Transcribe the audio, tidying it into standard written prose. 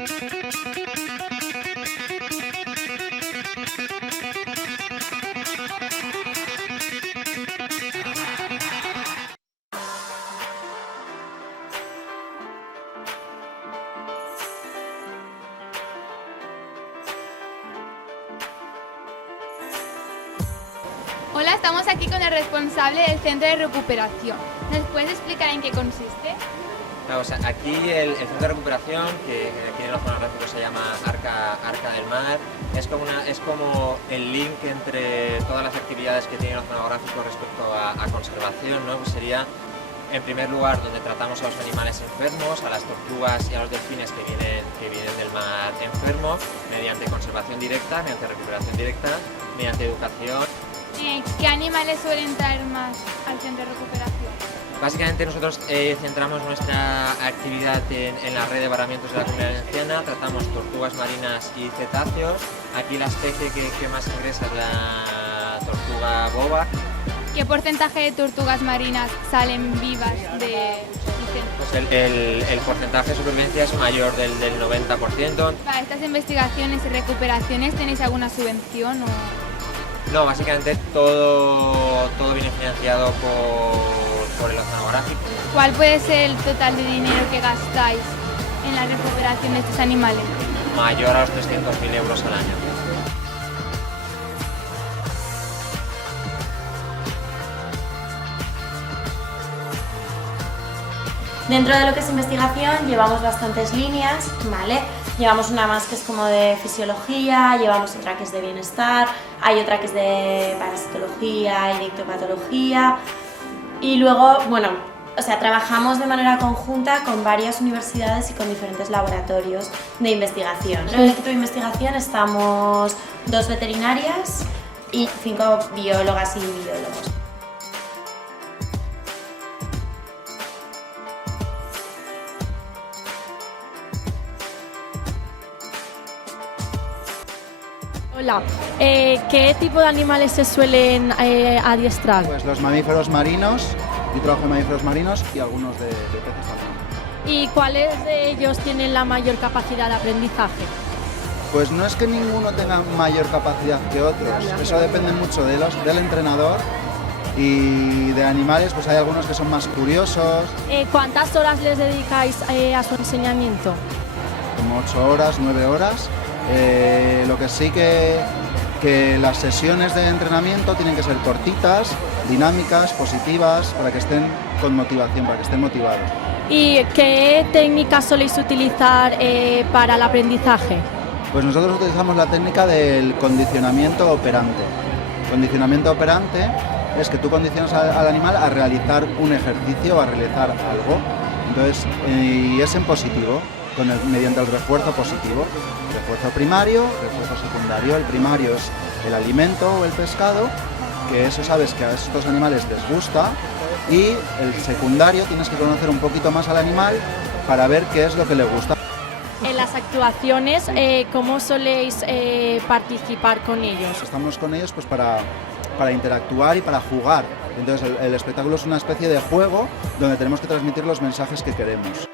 Hola, estamos aquí con el responsable del centro de recuperación. ¿Nos puedes explicar en qué consiste? O sea, aquí el centro de recuperación, que aquí en el oceanográfico se llama Arca del Mar, es como el link entre todas las actividades que tiene el oceanográfico respecto a conservación, ¿no? Pues sería, en primer lugar, donde tratamos a los animales enfermos, a las tortugas y a los delfines que vienen del mar enfermo, mediante conservación directa, mediante recuperación directa, mediante educación. ¿Qué animales suelen traer más al centro de recuperación? Básicamente nosotros centramos nuestra actividad en la red de varamientos de la Comunidad Valenciana, tratamos tortugas marinas y cetáceos. Aquí la especie que más ingresa es la tortuga boba. ¿Qué porcentaje de tortugas marinas salen vivas de Pues el porcentaje de supervivencia es mayor del 90%. ¿Para estas investigaciones y recuperaciones tenéis alguna subvención o...? No, básicamente todo viene financiado por el oceanográfico. ¿Cuál puede ser el total de dinero que gastáis en la recuperación de estos animales? Mayor a los 300.000 euros al año. Dentro de lo que es investigación llevamos bastantes líneas, ¿vale? Llevamos una más que es como de fisiología, llevamos otra que es de bienestar, hay otra que es de parasitología y de ictopatología. Y luego, bueno, trabajamos de manera conjunta con varias universidades y con diferentes laboratorios de investigación. En el equipo de investigación estamos 2 veterinarias y 5 biólogas y biólogos. Hola, ¿qué tipo de animales se suelen adiestrar? Pues los mamíferos marinos, yo trabajo en mamíferos marinos y algunos de peces también. ¿Y cuáles de ellos tienen la mayor capacidad de aprendizaje? Pues no es que ninguno tenga mayor capacidad que otros, eso depende mucho del entrenador y de animales, pues hay algunos que son más curiosos. ¿Cuántas horas les dedicáis a su enseñamiento? Como 8 horas, 9 horas. Lo que sí que las sesiones de entrenamiento tienen que ser cortitas, dinámicas, positivas, para que estén con motivación, para que estén motivados. ¿Y qué técnicas soléis utilizar para el aprendizaje? Pues nosotros utilizamos la técnica del condicionamiento operante. Condicionamiento operante es que tú condicionas al animal a realizar un ejercicio o a realizar algo. Entonces, y es en positivo, mediante el refuerzo positivo. Refuerzo primario, refuerzo secundario. El primario es el alimento o el pescado, que eso sabes que a estos animales les gusta, y el secundario tienes que conocer un poquito más al animal para ver qué es lo que le gusta. En las actuaciones, ¿cómo soléis participar con ellos? Estamos con ellos pues para interactuar y para jugar. Entonces el espectáculo es una especie de juego donde tenemos que transmitir los mensajes que queremos.